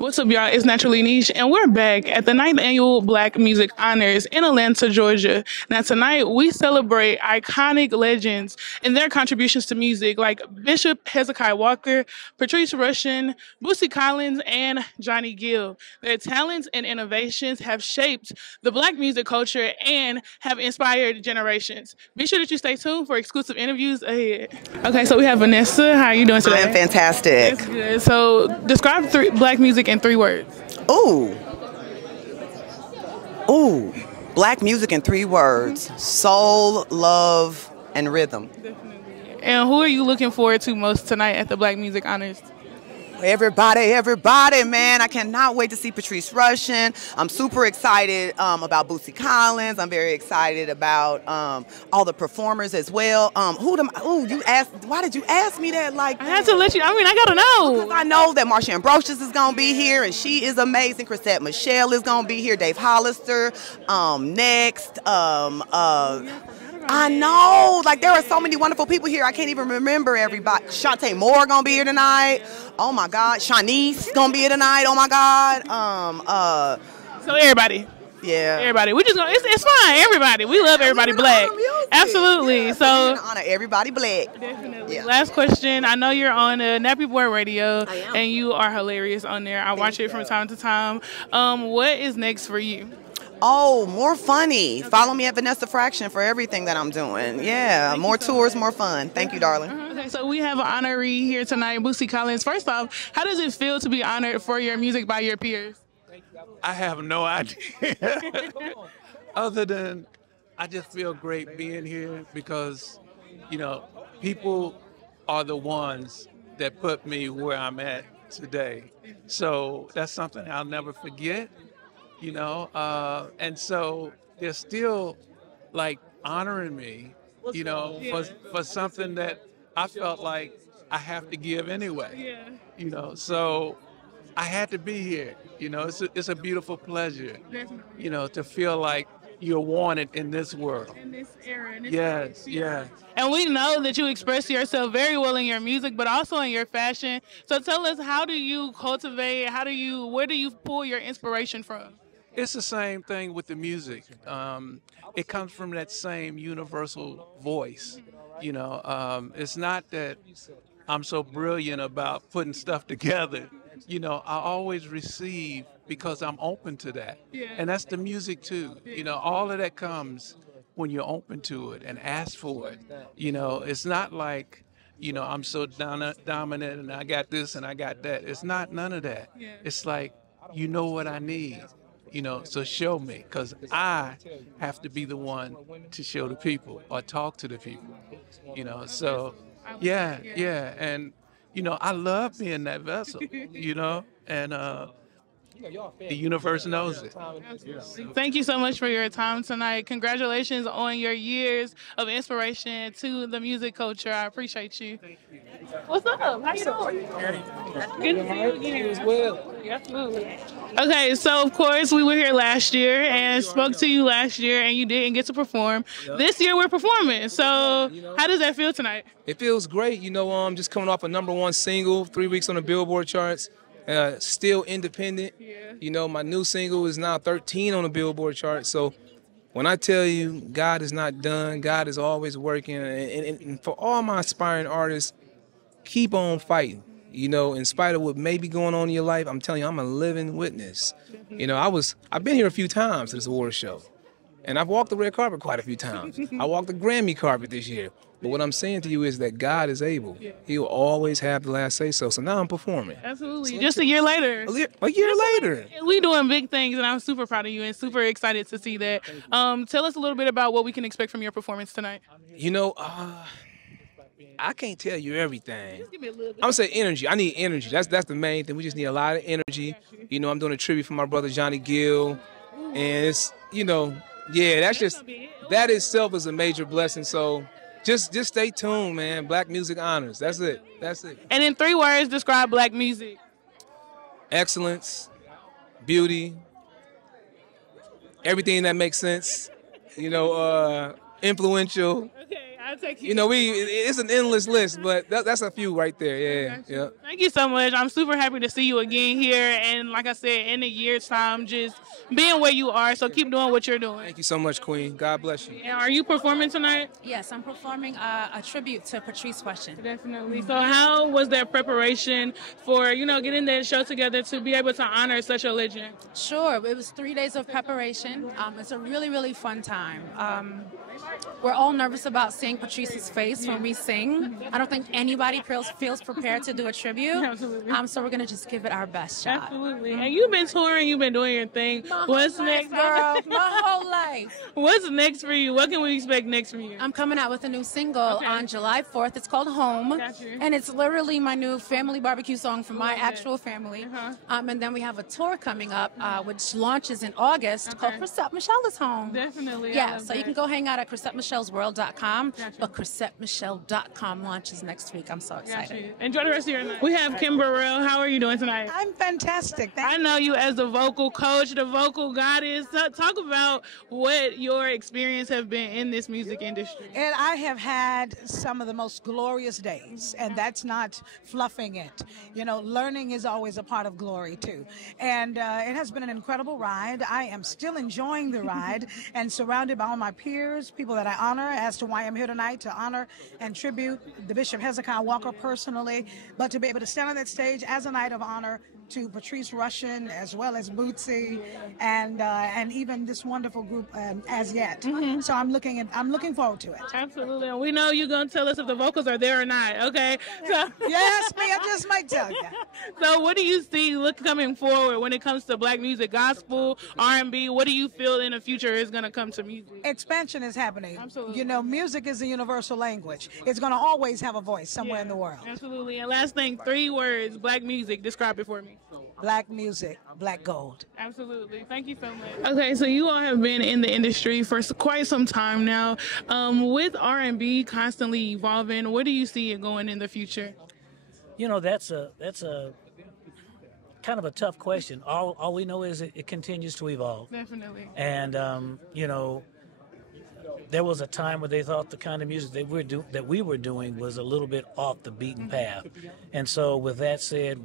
What's up, y'all? It's Naturally Nesh, and we're back at the 9th Annual Black Music Honors in Atlanta, Georgia. Now, tonight, we celebrate iconic legends and their contributions to music, like Bishop Hezekiah Walker, Patrice Rushen, Bootsy Collins, and Johnny Gill. Their talents and innovations have shaped the Black music culture and have inspired generations. Be sure that you stay tuned for exclusive interviews ahead. Okay, so we have Vanessa. How are you doing today? I am fantastic. That's good. So, describe Black music in 3 words. Ooh. Ooh. Black music in 3 words. Soul, love, and rhythm. Definitely. And who are you looking forward to most tonight at the Black Music Honors? Everybody, man. I cannot wait to see Patrice Rushen. I'm super excited about Bootsy Collins. I'm very excited about all the performers as well. You asked, why did you ask me that? I had to let you, I gotta know. Because I know that Marsha Ambrosius is gonna be here, and she is amazing. Chrisette Michelle is gonna be here. Dave Hollister, next. I know, there are so many wonderful people here. I can't even remember everybody. Shantae Moore gonna be here tonight. Oh my God, Shanice gonna be here tonight. Oh my God. So everybody. Yeah. Everybody. We just gonna. It's fine. Everybody. We love everybody Black. Absolutely. Yeah, so honor everybody Black. Definitely. Yeah. Last question. I know you're on Nappy Boy Radio, and you are hilarious on there. I watch it from time to time. What is next for you? Oh, more funny. Follow me at Vanessa Fraction for everything that I'm doing. Yeah, more tours, more fun. Thank you, darling. Okay, so we have an honoree here tonight, Bootsy Collins. First off, how does it feel to be honored for your music by your peers? I have no idea. Other than I just feel great being here because, people are the ones that put me where I'm at today. So that's something I'll never forget. And so they're still honoring me, for something that I felt like I have to give anyway. So I had to be here. It's a beautiful pleasure, to feel like you're wanted in this world. In this era. Yes. And we know that you express yourself very well in your music, but also in your fashion. So tell us, how do you cultivate, where do you pull your inspiration from? It's the same thing with the music. It comes from that same universal voice. It's not that I'm so brilliant about putting stuff together. I always receive because I'm open to that. Yeah. And that's the music too. All of that comes when you're open to it and ask for it. It's not like, I'm so dominant and I got this and I got that. It's not none of that. Yeah. It's like, you know what I need. So show me, because I have to be the one to show the people or talk to the people, so yeah. And, I love being that vessel, and the universe knows it. Thank you so much for your time tonight. Congratulations on your years of inspiration to the music culture. I appreciate you. What's up? How you doing? Good to see you again. You as well. Absolutely. Okay, so of course we were here last year and spoke to you last year, and you didn't get to perform. This year we're performing. So how does that feel tonight? It feels great. Just coming off a #1 single, 3 weeks on the Billboard charts. Still independent. Yeah. My new single is now 13 on the Billboard chart. So when I tell you God is not done, God is always working. And for all my aspiring artists, keep on fighting. In spite of what may be going on in your life, I'm telling you, I'm a living witness. I've been here a few times to this award show. And I've walked the red carpet quite a few times. I walked the Grammy carpet this year. But what I'm saying to you is that God is able. He will always have the last say so. So now I'm performing. Absolutely. Just a year later. A year later. We doing big things, and I'm super proud of you and super excited to see that. Tell us a little bit about what we can expect from your performance tonight. I can't tell you everything. Just give me a little bit. I'm gonna say energy. I need energy. That's the main thing. We just need a lot of energy. I'm doing a tribute for my brother Johnny Gill, and it's that itself is a major blessing. So just stay tuned, man. Black Music Honors. That's it. And in 3 words, describe Black music. Excellence, beauty, everything that makes sense. Influential. Okay, I take you know, it's an endless list, but that's a few right there. Yeah, yeah. Thank you so much. I'm super happy to see you again here. And like I said, in a year's time, just being where you are. So keep doing what you're doing. Thank you so much, Queen. God bless you. And are you performing tonight? Yes, I'm performing a tribute to Patrice Rushen. Definitely. So how was that preparation for, getting that show together to be able to honor such a legend? Sure, it was 3 days of preparation. It's a really, really fun time. We're all nervous about seeing Patrice's face when we sing. I don't think anybody feels prepared to do a tribute. Absolutely. So we're going to just give it our best shot. Absolutely. And you've been touring, you've been doing your thing. What's next, girl? My whole life. What's next for you? What can we expect next from you? I'm coming out with a new single on July 4th. It's called Home. And it's literally my new family barbecue song for my actual family. And then we have a tour coming up, which launches in August called Chrisette Michelle is Home. Definitely. Yeah, so you can go hang out at ChrisetteMichellesWorld.com, but ChrisetteMichelle.com launches next week. I'm so excited. Enjoy the rest of your night. We have Kim Burrell. How are you doing tonight? I'm fantastic. I know you as the vocal coach, the vocal goddess. Talk about what your experience have been in this music industry. And I have had some of the most glorious days, and that's not fluffing it. Learning is always a part of glory, too. And it has been an incredible ride. I am still enjoying the ride and surrounded by all my peers, people that I honor, as to why I'm here tonight, to honor and tribute the Bishop Hezekiah Walker personally, but to be able to stand on that stage as a night of honor to Patrice Rushen, as well as Bootsy, and even this wonderful group As Yet. So I'm looking forward to it. Absolutely, and we know you're gonna tell us if the vocals are there or not. Okay. So yes, me. I just might tell you. So what do you see coming forward when it comes to black music, gospel, R&B? What do you feel in the future is gonna come to music? Expansion is happening. Absolutely. Music is a universal language. It's gonna always have a voice somewhere in the world. Absolutely. And last thing, 3 words, black music. Describe it for me. Black music, black gold. Absolutely. Thank you so much. Okay, so you all have been in the industry for quite some time now. With R&B constantly evolving, what do you see it going in the future? That's a kind of a tough question. All we know is it continues to evolve. Definitely. And there was a time where they thought the kind of music that we were doing was a little bit off the beaten path. And so with that said,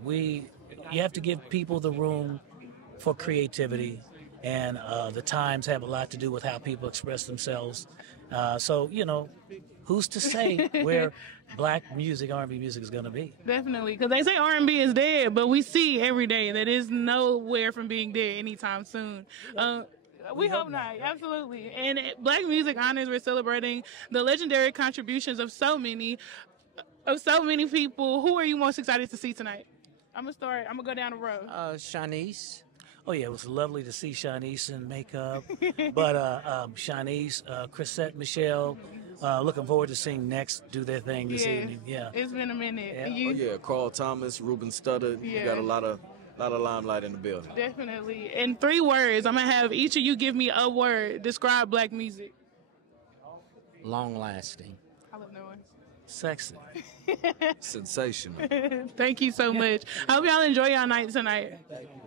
you have to give people the room for creativity, and the times have a lot to do with how people express themselves. So, who's to say where black music, R&B music is going to be? Definitely, because they say R&B is dead, but we see every day that it's nowhere from being dead anytime soon. We hope not. Absolutely. And Black Music Honors, we're celebrating the legendary contributions of so many people. Who are you most excited to see tonight? I'm gonna go down the road. Shanice. Oh yeah, it was lovely to see Shanice in makeup. But Shanice, Chrisette Michelle, looking forward to seeing Next do their thing this evening. Yeah. It's been a minute. Yeah. Oh yeah, Carl Thomas, Ruben Studdard. Yeah. You got a lot of limelight in the building. Definitely. In 3 words, I'm gonna have each of you give me a word. Describe black music. Long lasting. I love no one. Sexy. Sensational. Thank you so much. I hope y'all enjoy your night tonight.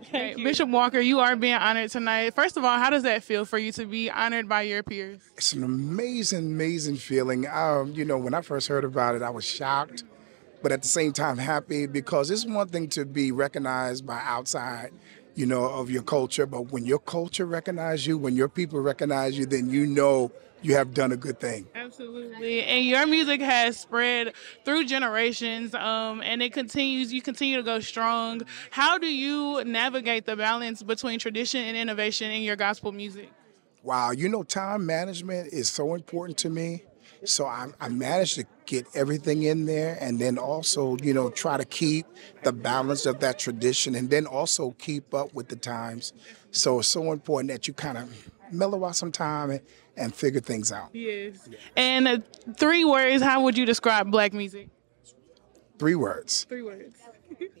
Thank you. Bishop Walker, you are being honored tonight. First of all, how does that feel for you to be honored by your peers? It's an amazing feeling. When I first heard about it, I was shocked, but at the same time happy, because it's one thing to be recognized by outside, of your culture, but when your culture recognizes you, when your people recognize you, then you have done a good thing. Absolutely. And your music has spread through generations, and you continue to go strong. How do you navigate the balance between tradition and innovation in your gospel music? Wow, time management is so important to me. So I managed to get everything in there, and then also, try to keep the balance of that tradition, and then also keep up with the times. So it's so important that you kind of mellow out some time and figure things out. Yes. And 3 words, how would you describe black music? 3 words. 3 words.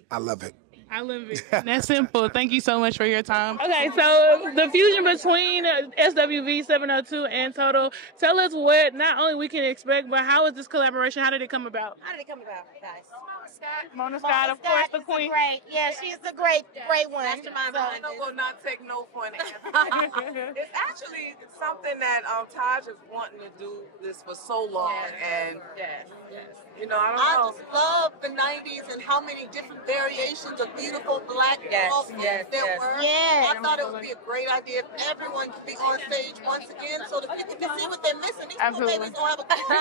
I love it. I love it. That's simple. Thank you so much for your time. Okay, so the fusion between SWV 702 and Total, tell us what not only we can expect, but how is this collaboration? How did it come about? How did it come about, guys? Mona Scott, of course, the queen. She's a great one. I will not take no for an answer. It's actually something that Taj is wanting to do this for so long, and you know, I just love the '90s and how many different variations of beautiful black girls there were. I thought it would be a great idea if everyone could be on stage once again, so that people can see what they're missing. These little babies don't have a clue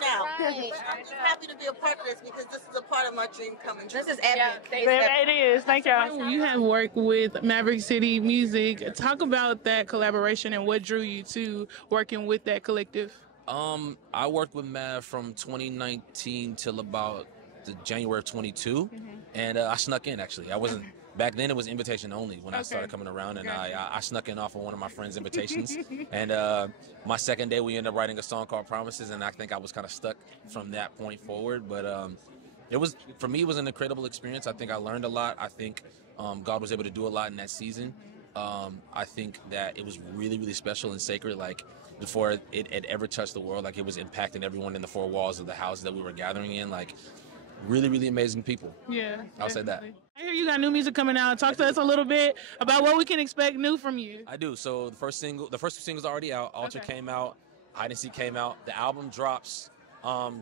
now. I'm just happy to be a part of this because this is a part of my dream coming true. This is epic. It is. Thank y'all. You have worked with Maverick City Music. Talk about that collaboration and what drew you to working with that collective. I worked with Mav from 2019 till about the January of 22, and I snuck in actually. I wasn't back then. It was invitation only when I started coming around, and I snuck in off of one of my friends' invitations. And my second day, we ended up writing a song called Promises, and I think I was kind of stuck from that point forward. But it was, for me, it was an incredible experience. I think I learned a lot. I think God was able to do a lot in that season. I think that it was really, really special and sacred. Like, before it had ever touched the world, like it was impacting everyone in the four walls of the house that we were gathering in. Like, really, really amazing people. Yeah, I'll say that. I hear you got new music coming out. Talk to us a little bit about what we can expect new from you. I do. So the first two singles are already out. Altar came out. Hide and Seek came out. The album drops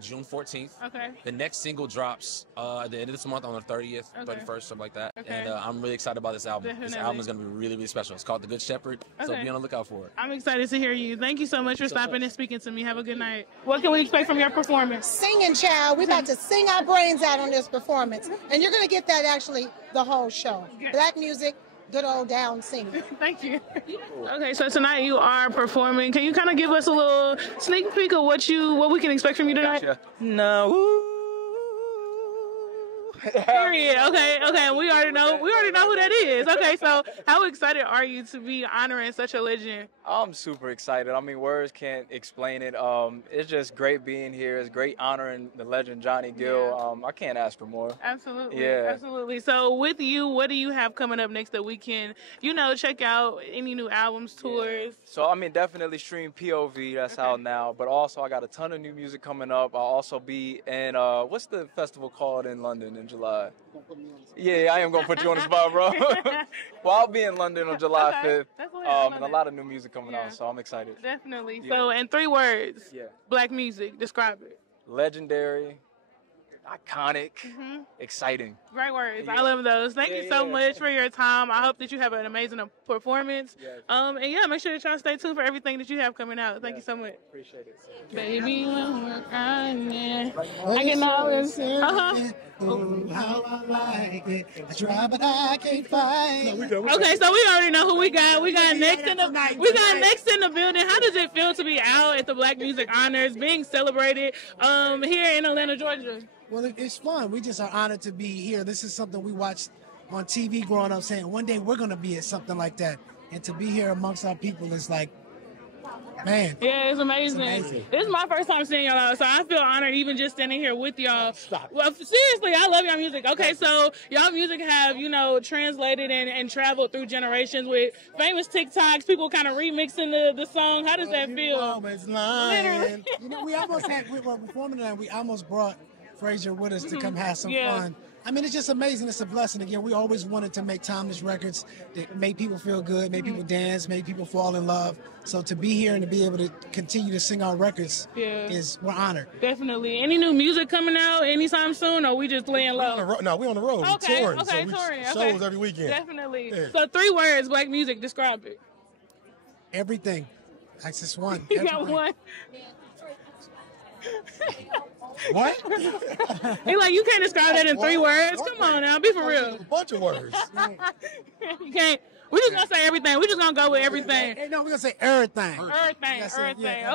June 14th. Okay. The next single drops at the end of this month on the 30th, 31st, something like that. Okay. And I'm really excited about this album. Definitely. This album is going to be really, really special. It's called The Good Shepherd, so be on the lookout for it. I'm excited to hear you. Thank you so much for stopping and speaking to me. Have a good night. What can we expect from your performance? Singing, child. We're about to sing our brains out on this performance. And you're going to get that actually the whole show. Black music, good old down singing. Thank you. Okay, so tonight you are performing. Can you kind of give us a little sneak peek of what we can expect from you tonight? Gotcha. No. Period. Okay. We already know who that is. Okay, so how excited are you to be honoring such a legend? I'm super excited. I mean, words can't explain it. It's just great being here. It's great honoring the legend Johnny Gill. I can't ask for more. Absolutely. Yeah. Absolutely. So with you, what do you have coming up next that we can, check out any new albums, tours? So, I mean, definitely stream POV. That's out now. But also, I got a ton of new music coming up. I'll also be in, what's the festival called in London in July? Yeah, I am going to put you on the spot, bro. Well, I'll be in London on July 5th. And a lot of new music coming out, so I'm excited. Definitely. Yeah. So, in 3 words, Black music, describe it. Legendary, iconic, exciting. Great words. I love those. Thank you so much for your time. I hope that you have an amazing performance. And make sure to try to stay tuned for everything that you have coming out. Thank you so much. Appreciate it. Baby, when we're crying, I can always how I like it. I try, but I can't find. Okay, so we already know who we got. We got next in the building. How does it feel to be out at the Black Music Honors, being celebrated here in Atlanta, Georgia? Well, it's fun. We just are honored to be here. This is something we watched on TV growing up, saying one day we're going to be at something like that. And to be here amongst our people is like, man. Yeah, it's amazing. This is my first time seeing y'all out, so I feel honored even just standing here with y'all. Well, seriously, I love y'all music. Okay, so y'all music have, translated and traveled through generations with famous TikToks, people kind of remixing the song. How does that feel? Literally. We almost had, we were performing tonight, we almost brought Frazier with us to come have some fun. I mean, it's just amazing. It's a blessing. Again, we always wanted to make timeless records that made people feel good, made people dance, made people fall in love. So to be here and to be able to continue to sing our records we're honored. Definitely. Any new music coming out anytime soon, or we just laying low? We're on the road. Okay, touring. Touring. Shows every weekend. Definitely. Yeah. So 3 words, Black music, describe it. Everything. That's just one. You got one? What? He like, you can't describe that in 3 words. Come on now, be for real. A bunch of words. You can't. We're just gonna say everything. We're just gonna go with everything. No, we're gonna say everything. Everything.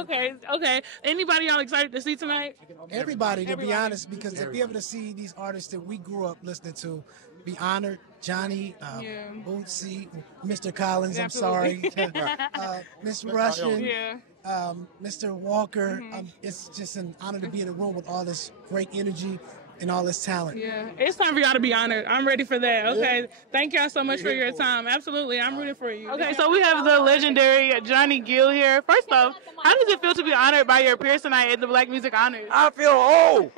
Okay. Anybody y'all excited to see tonight? Everybody, to be honest, because to be able to see these artists that we grew up listening to, be honored. Johnny, Bootsy, Mr. Collins, I'm sorry, Miss Russian, Mr. Walker. It's just an honor to be in a room with all this great energy and all this talent. Yeah, it's time for y'all to be honored. I'm ready for that. Okay, thank y'all so much for your time. Absolutely, I'm rooting for you. Okay, so we have the legendary Johnny Gill here. First off, how does it feel to be honored by your peers tonight at the Black Music Honors? I feel old.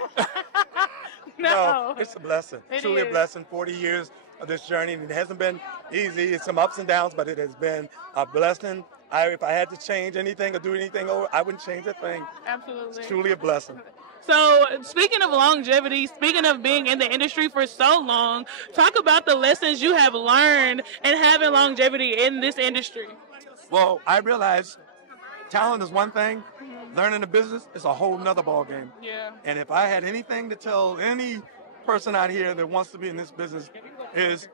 No. It's a blessing. It Truly a is. blessing. 40 years of this journey, and it hasn't been easy. It's some ups and downs, but it has been a blessing. If I had to change anything or do anything over, I wouldn't change a thing. Absolutely. It's truly a blessing. So, speaking of longevity, speaking of being in the industry for so long, talk about the lessons you have learned and having longevity in this industry. Well, I realize talent is one thing. Learning the business is a whole nother ballgame. Yeah. And if I had anything to tell any person out here that wants to be in this business is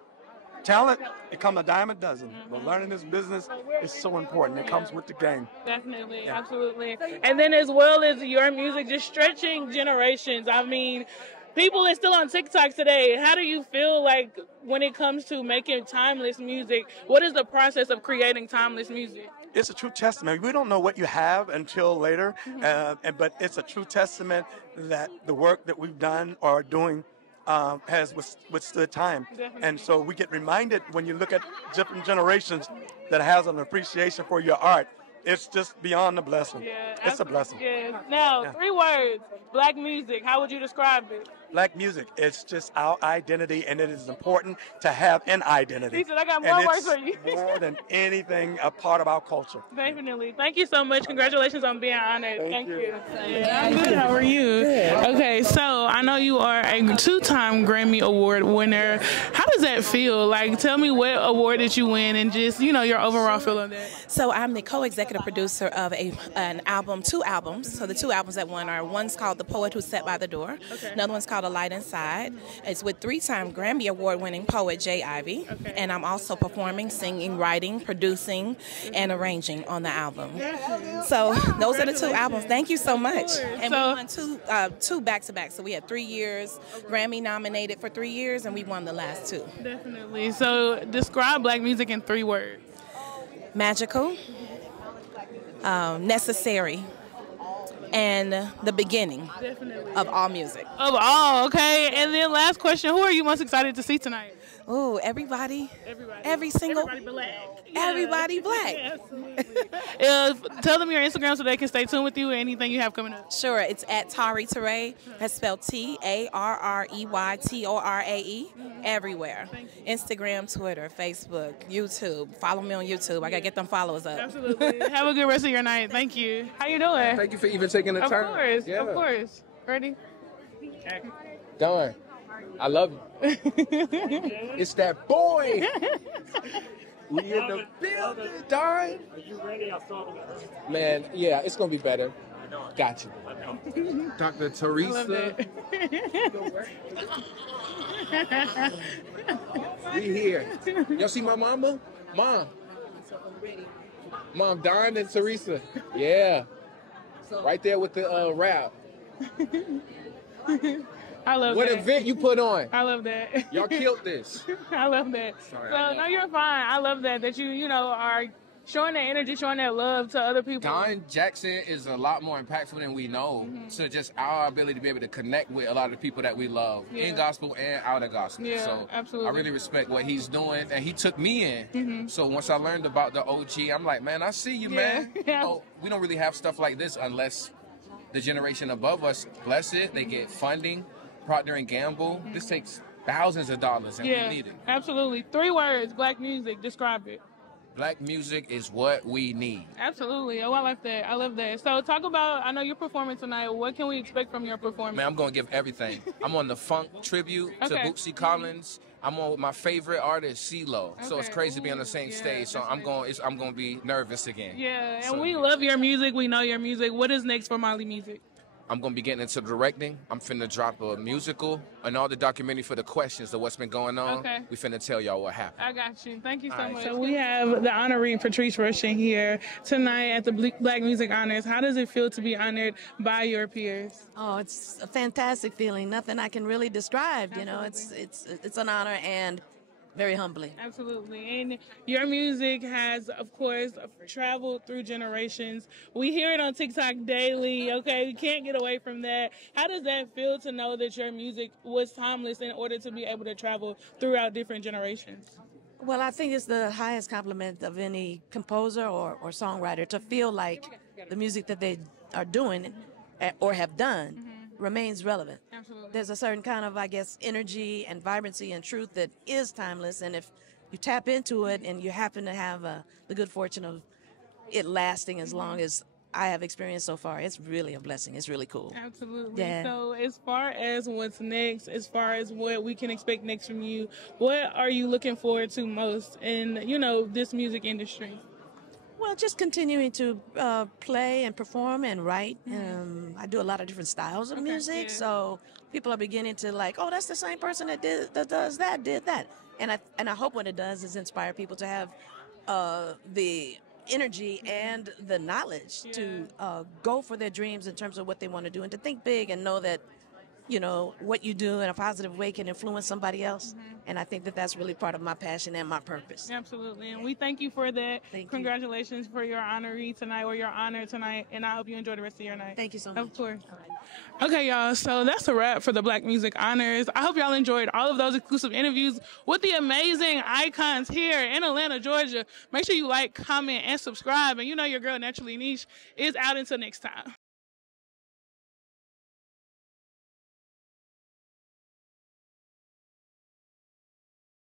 talent, it comes a dime a dozen. But learning this business is so important. It comes with the game. Definitely, absolutely. And then as well as your music, just stretching generations. I mean, people are still on TikTok today. How do you feel like when it comes to making timeless music? What is the process of creating timeless music? It's a true testament. We don't know what you have until later, but it's a true testament that the work that we've done or are doing has withstood time. Definitely. And so we get reminded when you look at different generations that has an appreciation for your art. It's just beyond a blessing. Yeah, it's a blessing. Yeah. Now, 3 words, black music. How would you describe it? Black music, it's just our identity, and it is important to have an identity. He said, I got And more words it's for you. more than anything a part of our culture. Definitely. Thank you so much. Congratulations on being honored. Thank you. Yeah, I'm good. How are you? Okay, so I know you are a 2-time Grammy Award winner. How does that feel? Like, tell me what award did you win and just, your overall feel on that. So I'm the co-executive producer of an album, 2 albums. So the 2 albums that won are, one's called The Poet Who Sat by the Door. Okay. Another one's called A Light Inside. It's with 3-time Grammy Award-winning poet Jay Ivey. Okay. And I'm also performing, singing, writing, producing, and arranging on the album. So those are the 2 albums. Thank you so much. And we won 2 back-to-back. So we had 3 years, Grammy nominated for 3 years, and we won the last 2. Definitely. So describe black music in 3 words. Magical, necessary, and the beginning of all music. Of all, okay. And then last question, who are you most excited to see tonight? Oh, everybody. Every single. Everybody black. Tell them your Instagram so they can stay tuned with you and anything you have coming up. Sure, it's at Tari Torae. That's spelled TARREYTORAE. Everywhere. Instagram, Twitter, Facebook, YouTube. Follow me on YouTube. I gotta get them followers up. Absolutely. Have a good rest of your night. Thank you. How you doing? Thank you for even taking the time. Of course. Yeah. Of course. Ready? Done. I love you. It's that boy. We in the building, darn. Are you ready? I saw the Man, yeah, it's gonna be better. Got you. Dr. Teresa. We here. Y'all see my mama? Mom, Don and Teresa. Yeah. Right there with the rap. I love what that. event you put on? I love that. Y'all killed this. I love that. Sorry, So, no, you're fine. I love that you are showing that energy, showing that love to other people. Don Jackson is a lot more impactful than we know to just our ability to be able to connect with a lot of the people that we love in gospel and out of gospel. Yeah, so absolutely. I really respect what he's doing, and he took me in. So once I learned about the OG, I'm like, man, I see you, man. Yeah. Oh, we don't really have stuff like this unless the generation above us bless it. They get funding, Procter & Gamble. This takes thousands of dollars, and we need it. Absolutely. 3 words, black music. Describe it. Black music is what we need. Absolutely. Oh, I like that. I love that. So talk about, I know you're performing tonight. What can we expect from your performance? Man, I'm going to give everything. I'm on the funk tribute to Bootsy Collins. I'm on with my favorite artist, CeeLo. So it's crazy to be on the same stage. So I'm going to be nervous again. Yeah, and we love your music. We know your music. What is next for Molly Music? I'm going to be getting into directing. I'm finna drop a musical and all the documentary for the questions of what's been going on. Okay. We finna tell y'all what happened. I got you. Thank you so All right. much. So we have the honoree Patrice Rushen here tonight at the Black Music Honors. How does it feel to be honored by your peers? Oh, it's a fantastic feeling. Nothing I can really describe. You know, it's an honor and very humbling. Absolutely. And your music has, of course, traveled through generations. We hear it on TikTok daily, okay? We can't get away from that. How does that feel to know that your music was timeless in order to be able to travel throughout different generations? Well, I think it's the highest compliment of any composer or songwriter to feel like the music that they are doing or have done remains relevant. Absolutely. There's a certain kind of, I guess, energy and vibrancy and truth that is timeless. And if you tap into it and you happen to have the good fortune of it lasting as long as I have experienced so far, it's really a blessing. It's really cool. Absolutely. Yeah. So as far as what's next, as far as what we can expect next from you, what are you looking forward to most in, you know, this music industry? Well, just continuing to play and perform and write. I do a lot of different styles of music, so people are beginning to like, oh, that's the same person that did that. And I hope what it does is inspire people to have the energy and the knowledge to go for their dreams in terms of what they want to do and to think big and know that, you know, what you do in a positive way can influence somebody else. And I think that that's really part of my passion and my purpose. Absolutely. And we thank you for that. Congratulations for your honoree tonight, or your honor tonight. And I hope you enjoy the rest of your night. Thank you so much. Of course. Okay, y'all. So that's a wrap for the Black Music Honors. I hope y'all enjoyed all of those exclusive interviews with the amazing icons here in Atlanta, Georgia. Make sure you like, comment, and subscribe. And you know your girl, Naturally Nesh, is out until next time.